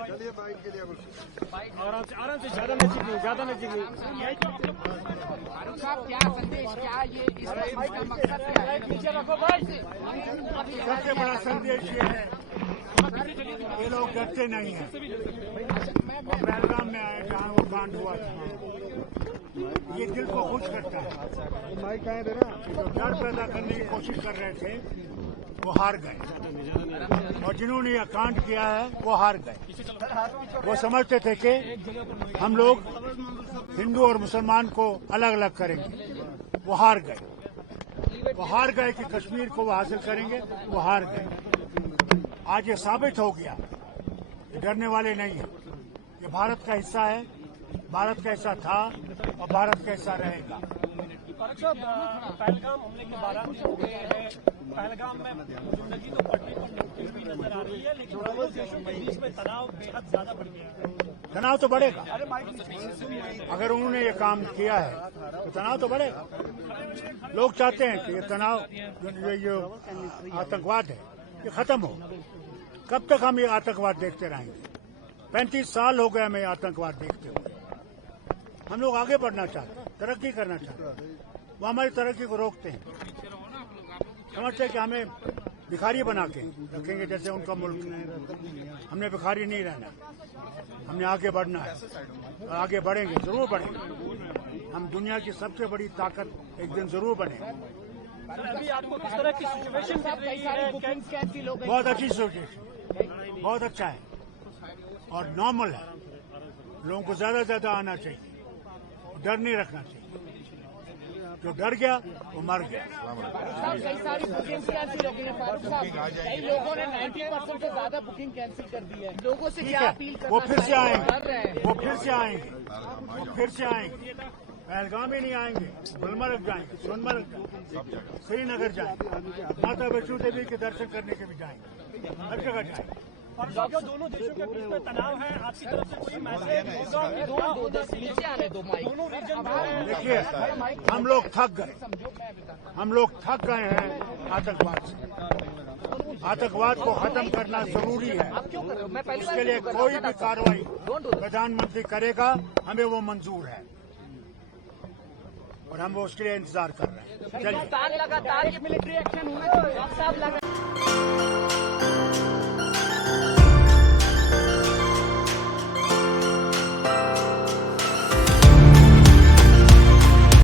चलिए बाइक के लिए आराम से ज्यादा नजदीक फारूक साहब, क्या संदेश, क्या ये इसका मकसद क्या है? पीछे रखो भाई। सबसे बड़ा संदेश ये है, ये लोग डरते नहीं हैं। और पहलगाम में आए जहाँ वो कांड हुआ था, ये दिल को खुश करता है। बाइक कहाँ दे रहा? जो डर पैदा करने की कोशिश कर रहे थे वो हार गए, और जिन्होंने यह कांड किया है वो हार गए। वो समझते थे कि हम लोग हिंदू और मुसलमान को अलग अलग करेंगे, वो हार गए। वो हार गए कि कश्मीर को वो हासिल करेंगे, वो हार गए। आज ये साबित हो गया, डरने वाले नहीं है। ये भारत का हिस्सा है, भारत का हिस्सा था और भारत का हिस्सा रहेगा। पहलगाम हमले के 12 दिन हो गए हैं। पहलगाम में जिंदगी तो बढ़ने पर मुमकिन भी नजर आ रही है, लेकिन दोनों देशों के बीच में तनाव बेहद ज्यादा बढ़ गया है। तनाव तो बढ़ेगा, अगर उन्होंने ये काम किया है तो तनाव तो बढ़ेगा। लोग चाहते हैं कि ये तनाव, जो आतंकवाद है, ये खत्म हो। कब तक हम ये आतंकवाद देखते रहेंगे? 35 साल हो गए हमें आतंकवाद देखते हुए। हम लोग आगे बढ़ना चाहते हैं, तरक्की करना चाहते हैं, वो हमारी तरक्की को रोकते हैं। समझते हैं कि हमें भिखारी बना के रखेंगे जैसे उनका मुल्क। हमने भिखारी नहीं रहना, हमने आगे बढ़ना है और आगे बढ़ेंगे, जरूर बढ़ेंगे। हम दुनिया की सबसे बड़ी ताकत एक दिन जरूर बनेंगे। अभी आपको किस तरह की सिचुएशन दिख रही है? बहुत अच्छी सिचुएशन, बहुत अच्छा है और नॉर्मल है। लोगों को ज्यादा से ज्यादा आना चाहिए, डर नहीं रखना चाहिए। जो डर गया वो मर गया। कई सारी बुकिंग कैंसिल हो गई है फारूक साहब, कई लोगों ने 90% से ज्यादा बुकिंग कैंसिल कर दी है। लोगों से क्या अपील करना? वो फिर से आएंगे, चाहिए? वो फिर से आएंगे, वो फिर से आएंगे। पहलगाम ही नहीं आएंगे, गुलमर्ग जाएंगे, सोनमर्ग जाएंगे, श्रीनगर जाएंगे, माता वैष्णो देवी के दर्शन करने के भी जाएंगे, हर जगह जाएंगे। और दोनों देशों के बीच में तनाव है, आपकी तरफ से कोई मैसेज होगा कि नीचे आने दो माइक। दोनों रीजन जो है देखिए, हम लोग थक गए, हम लोग थक गए हैं आतंकवाद से। आतंकवाद को खत्म करना जरूरी है। इसके लिए कोई भी कार्रवाई प्रधानमंत्री करेगा, हमें वो मंजूर है और हम वो उसके लिए इंतजार कर रहे हैं। चलिए, लगातार ये मिलिट्री एक्शन हुए,